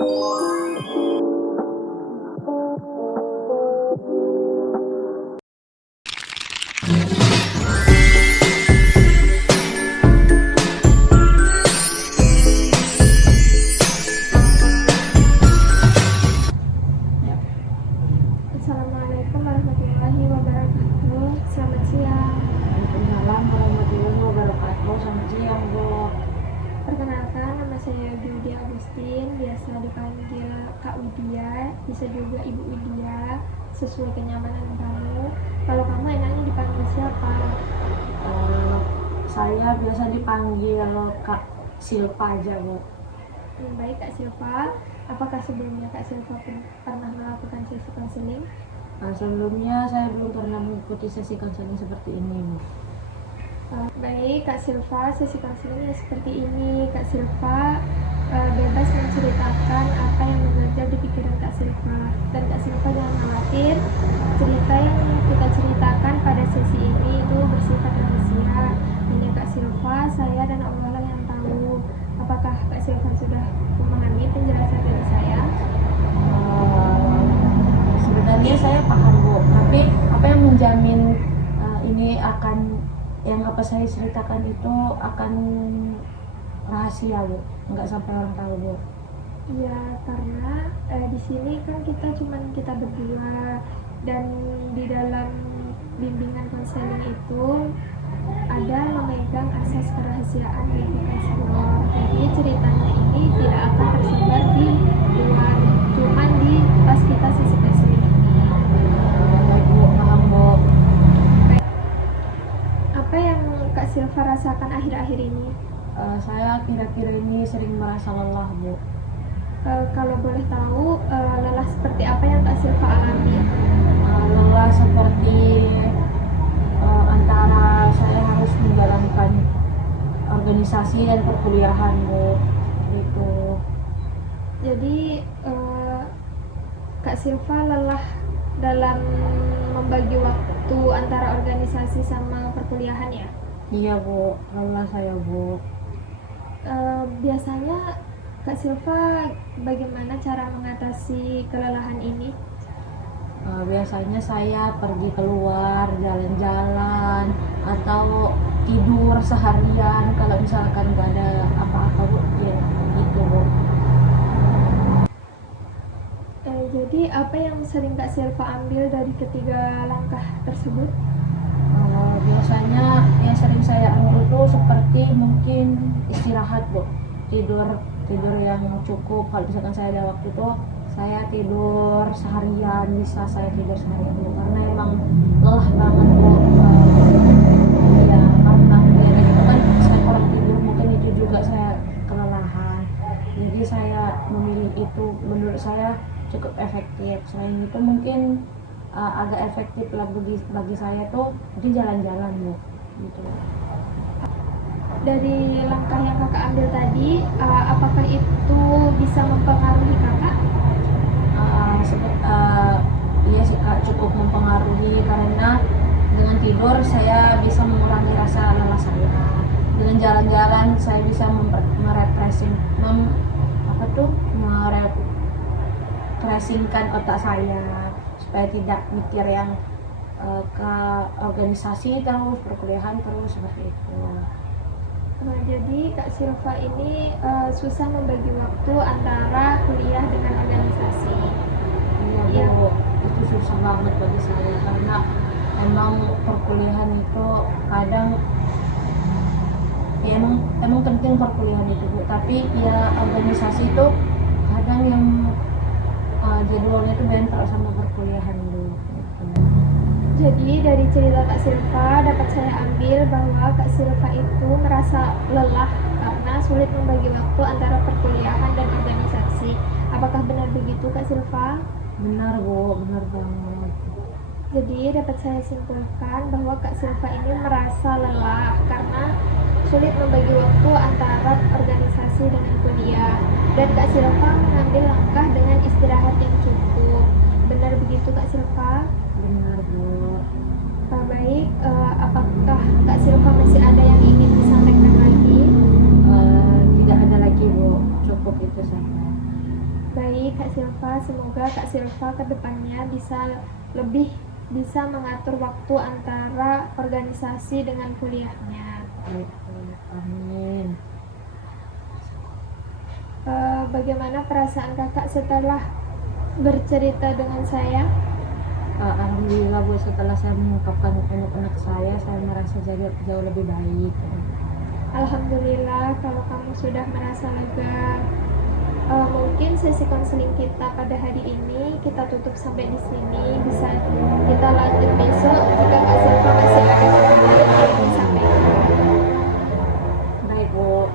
Assalamualaikum warahmatullahi wabarakatuh. Selamat siang. Waalaikumsalam warahmatullahi wabarakatuh. Selamat siang, Bu. Perkenalkan, nama saya Widya Agustin, biasa dipanggil Kak Widya, bisa juga Ibu Widya, sesuai kenyamanan kamu. Kalau kamu enaknya dipanggil siapa? Saya biasa dipanggil Kak Silpa aja, Bu. Baik Kak Silva, apakah sebelumnya Kak Silva pernah melakukan sesi konseling? Sebelumnya saya belum pernah mengikuti sesi konseling seperti ini, Bu. Baik Kak Silva, sesi konselingnya seperti ini. Kak Silva bebas menceritakan apa yang mengganjal di pikiran Kak Silva, dan Kak Silva jangan khawatir, cerita yang kita ceritakan pada sesi ini itu bersifat rahasia. Hanya Kak Silva, saya dan Allah lah yang tahu. Apakah Kak Silva sudah memahami penjelasan dari saya? Sebenarnya saya paham, Bu, tapi apa yang menjamin ini akan, yang apa saya ceritakan itu akan rahasia, Bu, nggak sampai orang tahu, Bu? Ya, karena di sini kan kita berdua, dan di dalam bimbingan konseling itu ada memegang asas kerahasiaan bagi konselor. Jadi ceritanya ini tidak akan tersebar di luar, cuman di pas kita sesi konseling ini. Baik, Bu, paham, Bu. Apa yang Kak Silva rasakan akhir-akhir ini? Saya kira-kira ini sering merasa lelah, Bu. Kalau boleh tahu, lelah seperti apa yang Kak Silva alami? Lelah seperti antara saya harus menjalankan organisasi dan perkuliahan, Bu, gitu. Jadi Kak Silva lelah dalam membagi waktu antara organisasi sama perkuliahan ya? Iya, Bu, lelah saya, Bu. Biasanya Kak Silva bagaimana cara mengatasi kelelahan ini? Biasanya saya pergi keluar, jalan-jalan, atau tidur seharian kalau misalkan nggak ada apa-apa, Bu, ya, gitu, Bu. Jadi apa yang sering Kak Silva ambil dari ketiga langkah tersebut? Biasanya yang sering saya ambil itu seperti mungkin istirahat, Bu, tidur yang cukup. Kalau misalkan saya ada waktu itu saya tidur seharian, bisa saya tidur seharian, Bu, karena emang lelah banget, Bu. Ya karena dari itu kan saya kurang tidur, mungkin itu juga saya kelelahan. Jadi saya memilih itu, menurut saya cukup efektif. Selain itu mungkin agak efektif lah bagi saya tuh mungkin jalan-jalan, Bu, gitu. Dari langkah yang kakak ambil tadi, apakah itu bisa mempengaruhi kakak? Iya sih, Kak, cukup mempengaruhi, karena dengan tidur saya bisa mengurangi rasa lelah saya. Dengan jalan-jalan saya bisa merefreshingkan otak saya supaya tidak mikir yang ke organisasi terus, perkuliahan terus, seperti itu. Jadi Kak Silva ini susah membagi waktu antara kuliah dengan organisasi. Iya, Bu, itu susah banget bagi saya, karena emang perkuliahan itu kadang ya emang penting perkuliahan itu, Bu, tapi ya organisasi itu kadang yang jadwalnya itu bentrok sama perkuliahan, Bu, gitu. Jadi dari cerita Kak Silva dapat saya ambil bahwa Kak Silva itu merasa lelah karena sulit membagi waktu antara perkuliahan dan organisasi. Apakah benar begitu Kak Silva? Benar, Bu, benar banget. Jadi dapat saya simpulkan bahwa Kak Silva ini merasa lelah karena sulit membagi waktu antara organisasi dengan kuliah, dan Kak Silva mengambil langkah dengan istirahat yang cukup. Benar begitu Kak Silva? Benar, Bu. Baik, apakah Kak Silva masih ada yang ingin disampaikan lagi? Tidak ada lagi, Bu, cukup itu saja. Baik Kak Silva, semoga Kak Silva kedepannya lebih bisa mengatur waktu antara organisasi dengan kuliahnya. Amin. Bagaimana perasaan kakak setelah bercerita dengan saya? Alhamdulillah Bu, setelah saya mengungkapkan unek-unek saya merasa jauh lebih baik. Alhamdulillah kalau kamu sudah merasa lega. Mungkin sesi konseling kita pada hari ini kita tutup sampai di sini. Bisa kita lanjut besok jika Kak Silva masih ada yang ingin disampaikan. Baik Bu.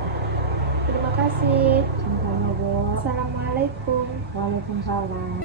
Terima kasih. Sama-sama Bu. Assalamualaikum. Waalaikumsalam.